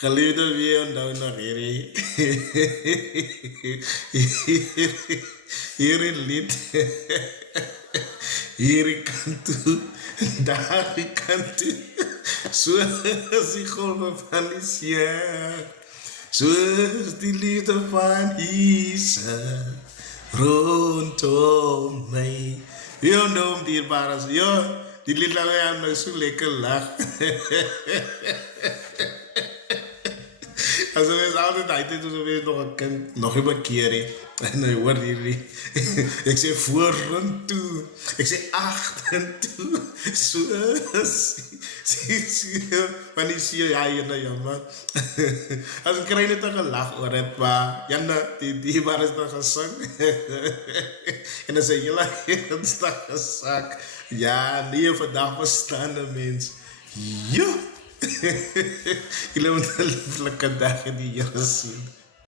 Geliefde weer onthou nog hierdie. Hierdie lied. Hierdie kant toe, daardie kant toe. Soos die golwe van die see. Soos die liefde van Jesus rondom my. Jy onthou hom dierbares. Ja, die lied laat my aan nou so lekker lag. Also we is altijd uit, toen we nog een kind, nog een keer. En hij hoort hier. Ik zei vorentoe. Ik zei achtertoe. Zo. Van die zie je, ja, jammer. Als ik krijg net een gelach hoor, het maar. Janne, die waar is nog een zang. En dan zei je, het is nog een zak. Ja, nee, vandaag bestaande mens. Ja. Jullie moeten een lieflijke dag in die jaren zien.